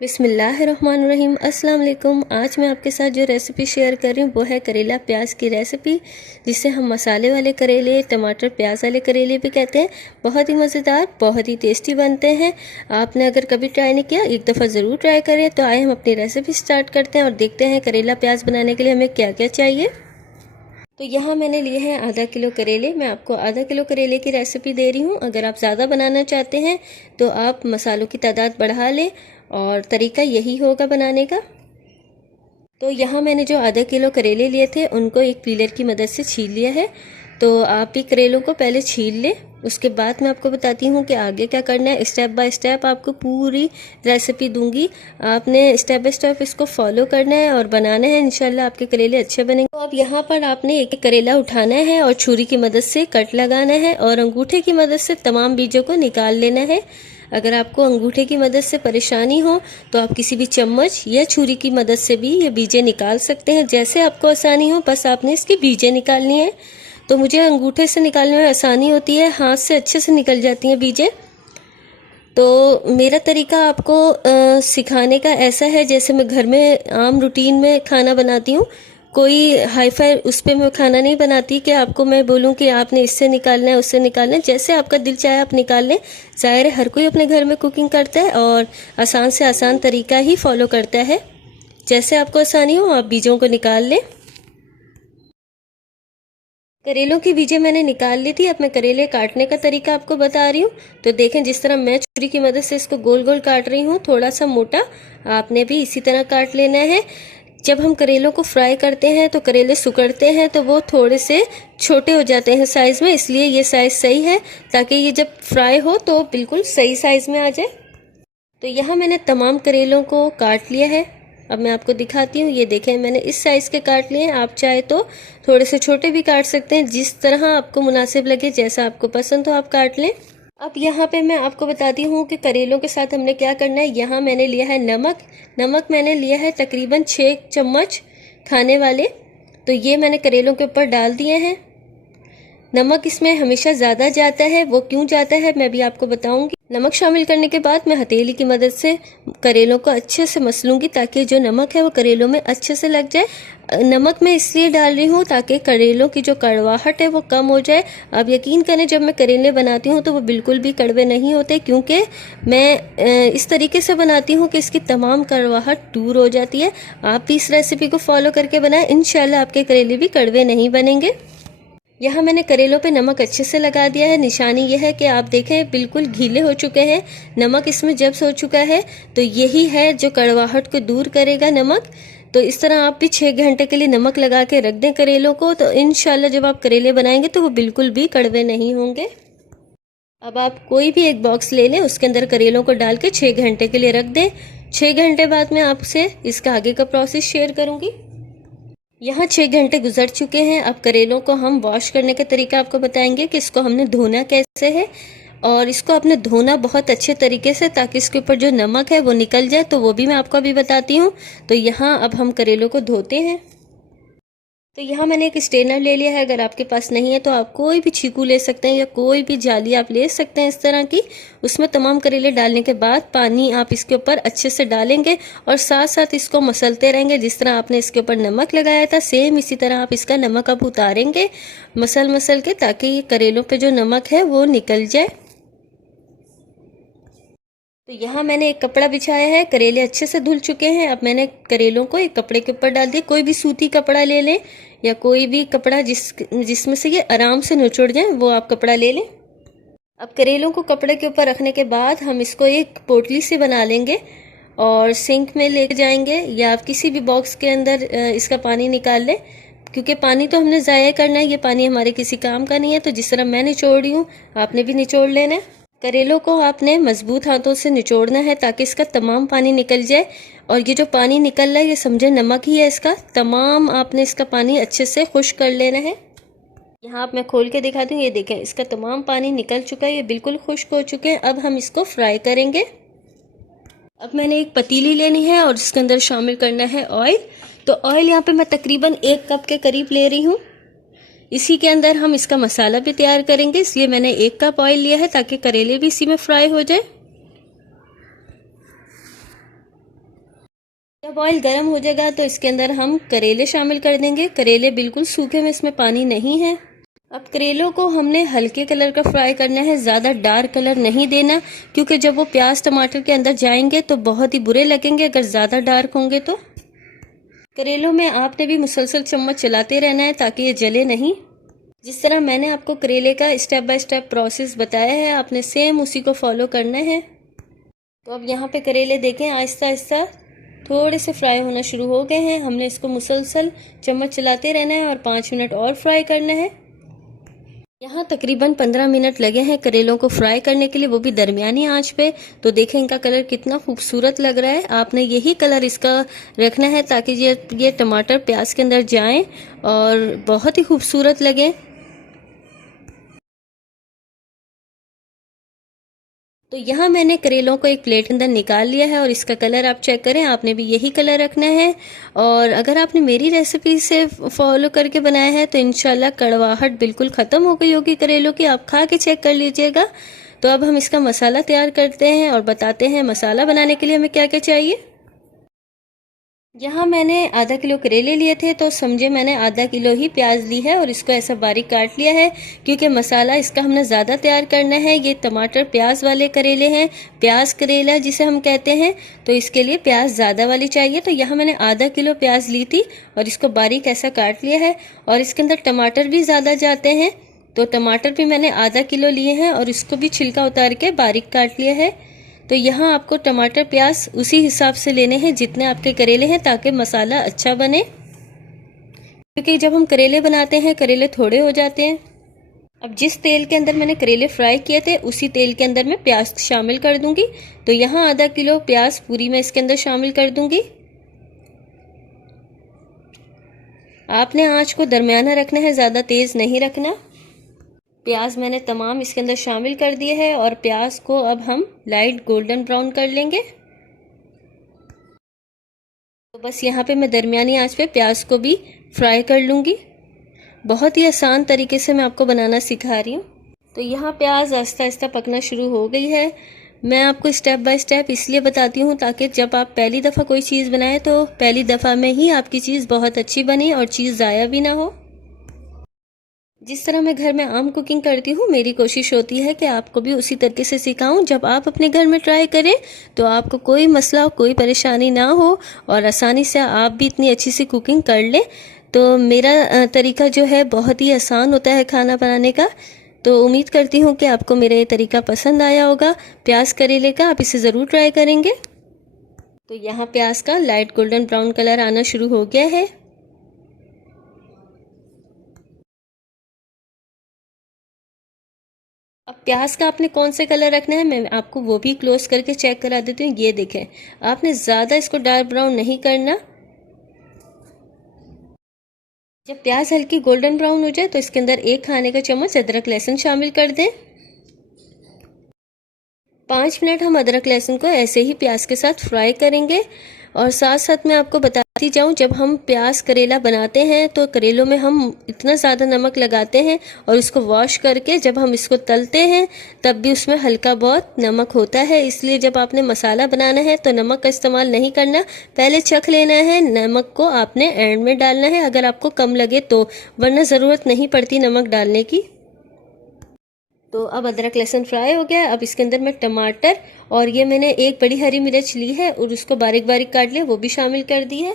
बिस्मिल्लाहिर्रहमानिर्रहीम। अस्सलाम वालेकुम। आज मैं आपके साथ जो रेसिपी शेयर कर रही हूँ वो है करेला प्याज की रेसिपी, जिसे हम मसाले वाले करेले, टमाटर प्याज वाले करेले भी कहते हैं। बहुत ही मज़ेदार, बहुत ही टेस्टी बनते हैं। आपने अगर कभी ट्राई नहीं किया, एक दफ़ा ज़रूर ट्राई करें। तो आए हम अपनी रेसिपी स्टार्ट करते हैं और देखते हैं करेला प्याज बनाने के लिए हमें क्या क्या चाहिए। तो यहाँ मैंने लिए हैं आधा किलो करेले। मैं आपको आधा किलो करेले की रेसिपी दे रही हूँ। अगर आप ज़्यादा बनाना चाहते हैं तो आप मसालों की तादाद बढ़ा लें, और तरीका यही होगा बनाने का। तो यहाँ मैंने जो आधा किलो करेले लिए थे उनको एक पीलर की मदद से छील लिया है। तो आप भी करेलों को पहले छील लें, उसके बाद मैं आपको बताती हूँ कि आगे क्या करना है। स्टेप बाय स्टेप आपको पूरी रेसिपी दूंगी, आपने स्टेप बाय स्टेप इसको फॉलो करना है और बनाना है। इंशाल्लाह आपके करेले अच्छे बनेंगे। तो अब यहाँ पर आपने एक एक करेला उठाना है और छुरी की मदद से कट लगाना है और अंगूठे की मदद से तमाम बीजों को निकाल लेना है। अगर आपको अंगूठे की मदद से परेशानी हो तो आप किसी भी चम्मच या छुरी की मदद से भी ये बीजें निकाल सकते हैं, जैसे आपको आसानी हो। बस आपने इसकी बीजें निकालनी है। तो मुझे अंगूठे से निकालने में आसानी होती है, हाथ से अच्छे से निकल जाती हैं बीजें। तो मेरा तरीका आपको सिखाने का ऐसा है जैसे मैं घर में आम रूटीन में खाना बनाती हूँ। कोई हाई फाई उस पर मैं खाना नहीं बनाती कि आपको मैं बोलूँ कि आपने इससे निकालना है उससे निकालना है। जैसे आपका दिल चाहे आप निकाल लें। ज़ाहिर है हर कोई अपने घर में कुकिंग करता है और आसान से आसान तरीका ही फॉलो करता है। जैसे आपको आसानी हो आप बीजों को निकाल लें। करेलों की बीजें मैंने निकाल ली थी। अब मैं करेले काटने का तरीका आपको बता रही हूँ। तो देखें, जिस तरह मैं छुरी की मदद से इसको गोल गोल काट रही हूँ, थोड़ा सा मोटा, आपने भी इसी तरह काट लेना है। जब हम करेलों को फ्राई करते हैं तो करेले सिकुड़ते हैं तो वो थोड़े से छोटे हो जाते हैं साइज़ में, इसलिए ये साइज़ सही है ताकि ये जब फ्राई हो तो बिल्कुल सही साइज़ में आ जाए। तो यहाँ मैंने तमाम करेलों को काट लिया है। अब मैं आपको दिखाती हूँ। ये देखें, मैंने इस साइज़ के काट लिए हैं। आप चाहे तो थोड़े से छोटे भी काट सकते हैं, जिस तरह आपको मुनासिब लगे, जैसा आपको पसंद हो आप काट लें। अब यहाँ पे मैं आपको बताती हूँ कि करेलों के साथ हमने क्या करना है। यहाँ मैंने लिया है नमक। नमक मैंने लिया है तकरीबन 6 चम्मच खाने वाले। तो ये मैंने करेलों के ऊपर डाल दिए हैं। नमक इसमें हमेशा ज़्यादा जाता है, वो क्यों जाता है मैं भी आपको बताऊंगी। नमक शामिल करने के बाद मैं हथेली की मदद से करेलों को अच्छे से मसलूंगी ताकि जो नमक है वो करेलों में अच्छे से लग जाए। नमक मैं इसलिए डाल रही हूँ ताकि करेलों की जो कड़वाहट है वो कम हो जाए। आप यकीन करें, जब मैं करेले बनाती हूँ तो वो बिल्कुल भी कड़वे नहीं होते, क्योंकि मैं इस तरीके से बनाती हूँ कि इसकी तमाम कड़वाहट दूर हो जाती है। आप भी इस रेसिपी को फॉलो करके बनाएं, इंशाल्लाह आपके करेले भी कड़वे नहीं बनेंगे। यहाँ मैंने करेलों पे नमक अच्छे से लगा दिया है। निशानी यह है कि आप देखें बिल्कुल गीले हो चुके हैं। नमक इसमें जब हो चुका है तो यही है जो कड़वाहट को दूर करेगा नमक। तो इस तरह आप भी 6 घंटे के लिए नमक लगा के रख दें करेलों को, तो इंशाल्लाह जब आप करेले बनाएंगे तो वो बिल्कुल भी कड़वे नहीं होंगे। अब आप कोई भी एक बॉक्स ले लें, उसके अंदर करेलों को डाल के 6 घंटे के लिए रख दें। 6 घंटे बाद मैं आपसे इसका आगे का प्रोसेस शेयर करूँगी। यहाँ 6 घंटे गुजर चुके हैं। अब करेलों को हम वॉश करने का तरीका आपको बताएंगे कि इसको हमने धोना कैसे है, और इसको आपने धोना बहुत अच्छे तरीके से ताकि इसके ऊपर जो नमक है वो निकल जाए, तो वो भी मैं आपको अभी बताती हूँ। तो यहाँ अब हम करेलों को धोते हैं। तो यहाँ मैंने एक स्ट्रेनर ले लिया है। अगर आपके पास नहीं है तो आप कोई भी छीकू ले सकते हैं या कोई भी जाली आप ले सकते हैं इस तरह की। उसमें तमाम करेले डालने के बाद पानी आप इसके ऊपर अच्छे से डालेंगे और साथ साथ इसको मसलते रहेंगे। जिस तरह आपने इसके ऊपर नमक लगाया था, सेम इसी तरह आप इसका नमक अब उतारेंगे मसल मसल के, ताकि ये करेलों पे जो नमक है वो निकल जाए। तो यहाँ मैंने एक कपड़ा बिछाया है। करेले अच्छे से धुल चुके हैं। अब मैंने करेलों को एक कपड़े के ऊपर डाल दिया। कोई भी सूती कपड़ा ले लें या कोई भी कपड़ा जिसमें से ये आराम से निचोड़ जाए, वो आप कपड़ा ले लें। अब करेलों को कपड़े के ऊपर रखने के बाद हम इसको एक पोटली से बना लेंगे और सिंक में ले जाएंगे, या आप किसी भी बॉक्स के अंदर इसका पानी निकाल लें, क्योंकि पानी तो हमने ज़ाया करना है। ये पानी हमारे किसी काम का नहीं है। तो जिस तरह मैं निचोड़ रही हूँ आपने भी निचोड़ लेना है। करेलों को आपने मजबूत हाथों से निचोड़ना है ताकि इसका तमाम पानी निकल जाए। और ये जो पानी निकल रहा है ये समझे नमक ही है इसका। तमाम आपने इसका पानी अच्छे से खुश्क कर लेना है। यहाँ आप मैं खोल के दिखाती हूँ। ये देखें, इसका तमाम पानी निकल चुका है, ये बिल्कुल खुश्क हो चुके हैं। अब हम इसको फ्राई करेंगे। अब मैंने एक पतीली लेनी है और इसके अंदर शामिल करना है ऑयल। तो ऑयल यहाँ पे मैं तकरीबन 1 कप के करीब ले रही हूँ। इसी के अंदर हम इसका मसाला भी तैयार करेंगे, इसलिए मैंने 1 कप ऑयल लिया है ताकि करेले भी इसी में फ्राई हो जाए। जब ऑयल गर्म हो जाएगा तो इसके अंदर हम करेले शामिल कर देंगे। करेले बिल्कुल सूखे में, इसमें पानी नहीं है। अब करेलों को हमने हल्के कलर का फ्राई करना है, ज़्यादा डार्क कलर नहीं देना, क्योंकि जब वो प्याज टमाटर के अंदर जाएंगे तो बहुत ही बुरे लगेंगे अगर ज़्यादा डार्क होंगे तो। करेलों में आपने भी मुसलसल चम्मच चलाते रहना है ताकि ये जले नहीं। जिस तरह मैंने आपको करेले का स्टेप बाय स्टेप प्रोसेस बताया है, आपने सेम उसी को फॉलो करना है। तो अब यहाँ पे करेले देखें आहिस्ता आहिस्ता थोड़े से फ्राई होना शुरू हो गए हैं। हमने इसको मुसलसल चम्मच चलाते रहना है और 5 मिनट और फ्राई करना है। यहाँ तकरीबन 15 मिनट लगे हैं करेलों को फ्राई करने के लिए, वो भी दरमियानी आंच पे। तो देखें इनका कलर कितना खूबसूरत लग रहा है। आपने यही कलर इसका रखना है ताकि ये टमाटर प्याज के अंदर जाएं और बहुत ही खूबसूरत लगे। तो यहाँ मैंने करेलों को एक प्लेट के अंदर निकाल लिया है और इसका कलर आप चेक करें, आपने भी यही कलर रखना है। और अगर आपने मेरी रेसिपी से फॉलो करके बनाया है तो इंशाल्लाह कड़वाहट बिल्कुल ख़त्म हो गई होगी करेलों की। आप खा के चेक कर लीजिएगा। तो अब हम इसका मसाला तैयार करते हैं और बताते हैं मसाला बनाने के लिए हमें क्या क्या चाहिए। यहाँ मैंने आधा किलो करेले लिए थे, तो समझे मैंने आधा किलो ही प्याज ली है और इसको ऐसा बारीक काट लिया है, क्योंकि मसाला इसका हमने ज़्यादा तैयार करना है। ये टमाटर प्याज वाले करेले हैं, प्याज करेला जिसे हम कहते हैं, तो इसके लिए प्याज ज़्यादा वाली चाहिए। तो यहाँ मैंने आधा किलो प्याज ली थी और इसको बारीक ऐसा काट लिया है। और इसके अंदर टमाटर भी ज़्यादा जाते हैं, तो टमाटर भी मैंने आधा किलो लिए हैं और इसको भी छिलका उतार के बारीक काट लिया है। तो यहाँ आपको टमाटर प्याज उसी हिसाब से लेने हैं जितने आपके करेले हैं, ताकि मसाला अच्छा बने। क्योंकि जब हम करेले बनाते हैं करेले थोड़े हो जाते हैं। अब जिस तेल के अंदर मैंने करेले फ्राई किए थे उसी तेल के अंदर मैं प्याज शामिल कर दूंगी। तो यहाँ आधा किलो प्याज पूरी मैं इसके अंदर शामिल कर दूंगी। आपने आंच को दरमियाना रखना है, ज़्यादा तेज़ नहीं रखना। प्याज मैंने तमाम इसके अंदर शामिल कर दिए हैं और प्याज को अब हम लाइट गोल्डन ब्राउन कर लेंगे। तो बस यहाँ पे मैं दरमियानी आंच पे प्याज को भी फ्राई कर लूँगी। बहुत ही आसान तरीके से मैं आपको बनाना सिखा रही हूँ। तो यहाँ प्याज आहिस्ता आहिस्ता पकना शुरू हो गई है। मैं आपको स्टेप बाय स्टेप इसलिए बताती हूँ ताकि जब आप पहली दफ़ा कोई चीज़ बनाएं तो पहली दफ़ा में ही आपकी चीज़ बहुत अच्छी बने और चीज़ ज़ाया भी ना हो। जिस तरह मैं घर में आम कुकिंग करती हूँ, मेरी कोशिश होती है कि आपको भी उसी तरीके से सिखाऊं। जब आप अपने घर में ट्राई करें तो आपको कोई मसला कोई परेशानी ना हो और आसानी से आप भी इतनी अच्छी सी कुकिंग कर लें। तो मेरा तरीका जो है बहुत ही आसान होता है खाना बनाने का। तो उम्मीद करती हूँ कि आपको मेरा ये तरीका पसंद आया होगा प्याज करेले का। आप इसे ज़रूर ट्राई करेंगे। तो यहाँ प्याज का लाइट गोल्डन ब्राउन कलर आना शुरू हो गया है। अब प्याज का आपने कौन से कलर रखना है मैं आपको वो भी क्लोज करके चेक करा देती हूँ। ये देखें, आपने ज़्यादा इसको डार्क ब्राउन नहीं करना। जब प्याज हल्की गोल्डन ब्राउन हो जाए तो इसके अंदर 1 खाने का चम्मच अदरक लहसुन शामिल कर दें। 5 मिनट हम अदरक लहसुन को ऐसे ही प्याज के साथ फ्राई करेंगे। और साथ साथ मैं आपको बताती जाऊं, जब हम प्याज करेला बनाते हैं तो करेलों में हम इतना ज़्यादा नमक लगाते हैं और इसको वॉश करके जब हम इसको तलते हैं तब भी उसमें हल्का बहुत नमक होता है। इसलिए जब आपने मसाला बनाना है तो नमक का इस्तेमाल नहीं करना, पहले चख लेना है। नमक को आपने एंड में डालना है अगर आपको कम लगे तो, वरना ज़रूरत नहीं पड़ती नमक डालने की। तो अब अदरक लहसुन फ्राई हो गया। अब इसके अंदर मैं टमाटर और ये मैंने 1 बड़ी हरी मिर्च ली है और उसको बारीक बारीक काट लिया, वो भी शामिल कर दी है।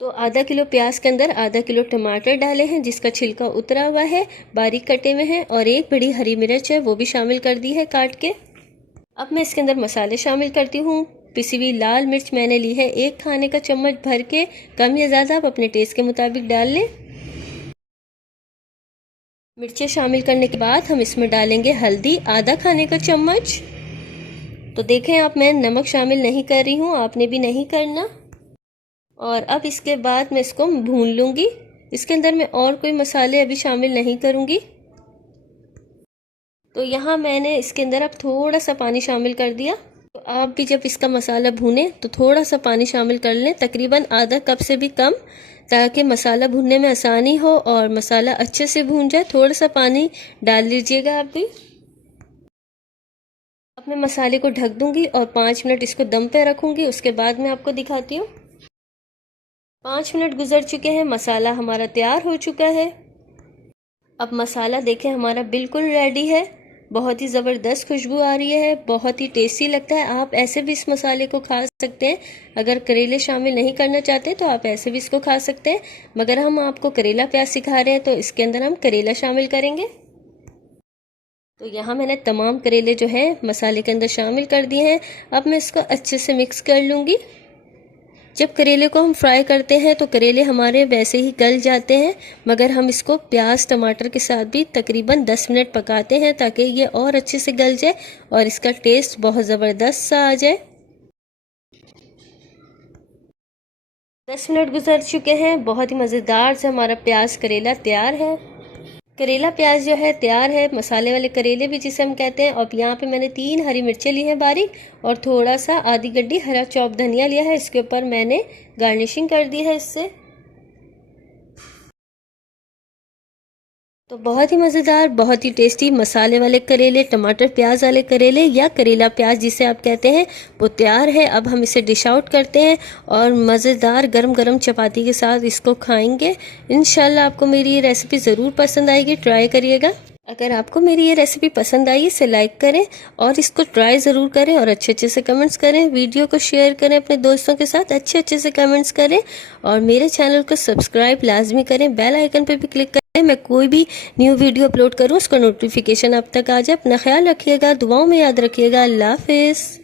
तो आधा किलो प्याज के अंदर आधा किलो टमाटर डाले हैं जिसका छिलका उतरा हुआ है, बारीक कटे हुए हैं, और 1 बड़ी हरी मिर्च है वो भी शामिल कर दी है काट के। अब मैं इसके अंदर मसाले शामिल करती हूँ। पिसी हुई लाल मिर्च मैंने ली है 1 खाने का चम्मच भर के, कम या ज़्यादा आप अपने टेस्ट के मुताबिक डाल लें। मिर्चें शामिल करने के बाद हम इसमें डालेंगे हल्दी आधा खाने का चम्मच। तो देखें आप, मैं नमक शामिल नहीं कर रही हूँ, आपने भी नहीं करना। और अब इसके बाद मैं इसको भून लूँगी। इसके अंदर मैं और कोई मसाले अभी शामिल नहीं करूँगी। तो यहाँ मैंने इसके अंदर अब थोड़ा सा पानी शामिल कर दिया। तो आप भी जब इसका मसाला भूनें तो थोड़ा सा पानी शामिल कर लें, तकरीबन आधा कप से भी कम, ताकि मसाला भूनने में आसानी हो और मसाला अच्छे से भून जाए। थोड़ा सा पानी डाल लीजिएगा आप भी। अब मैं मसाले को ढक दूंगी और 5 मिनट इसको दम पे रखूंगी। उसके बाद मैं आपको दिखाती हूँ। 5 मिनट गुजर चुके हैं, मसाला हमारा तैयार हो चुका है। अब मसाला देखें हमारा बिल्कुल रेडी है। बहुत ही ज़बरदस्त खुशबू आ रही है, बहुत ही टेस्टी लगता है। आप ऐसे भी इस मसाले को खा सकते हैं। अगर करेले शामिल नहीं करना चाहते तो आप ऐसे भी इसको खा सकते हैं, मगर हम आपको करेला प्याज सिखा रहे हैं तो इसके अंदर हम करेला शामिल करेंगे। तो यहाँ मैंने तमाम करेले जो है मसाले के अंदर शामिल कर दिए हैं। अब मैं इसको अच्छे से मिक्स कर लूँगी। जब करेले को हम फ्राई करते हैं तो करेले हमारे वैसे ही गल जाते हैं, मगर हम इसको प्याज टमाटर के साथ भी तकरीबन 10 मिनट पकाते हैं ताकि ये और अच्छे से गल जाए और इसका टेस्ट बहुत ज़बरदस्त सा आ जाए। 10 मिनट गुजर चुके हैं, बहुत ही मज़ेदार से हमारा प्याज करेला तैयार है। करेला प्याज जो है तैयार है, मसाले वाले करेले भी जिसे हम कहते हैं। और यहाँ पे मैंने 3 हरी मिर्चें ली हैं बारीक, और थोड़ा सा आधी गड्डी हरा चॉप धनिया लिया है। इसके ऊपर मैंने गार्निशिंग कर दी है इससे। तो बहुत ही मज़ेदार, बहुत ही टेस्टी मसाले वाले करेले, टमाटर प्याज वाले करेले या करेला प्याज जिसे आप कहते हैं, वो तैयार है। अब हम इसे डिश आउट करते हैं और मज़ेदार गरम गरम चपाती के साथ इसको खाएंगे। इंशाल्लाह आपको मेरी ये रेसिपी ज़रूर पसंद आएगी, ट्राई करिएगा। अगर आपको मेरी ये रेसिपी पसंद आई इसे लाइक करें और इसको ट्राई ज़रूर करें और अच्छे अच्छे से कमेंट्स करें। वीडियो को शेयर करें अपने दोस्तों के साथ, अच्छे अच्छे से कमेंट्स करें और मेरे चैनल को सब्सक्राइब लाजमी करें। बेल आइकन पे भी क्लिक करें, मैं कोई भी न्यू वीडियो अपलोड करूँ उसका नोटिफिकेशन आप तक आ जाए। अपना ख्याल रखिएगा, दुआओं में याद रखिएगा। अल्लाह हाफिज़।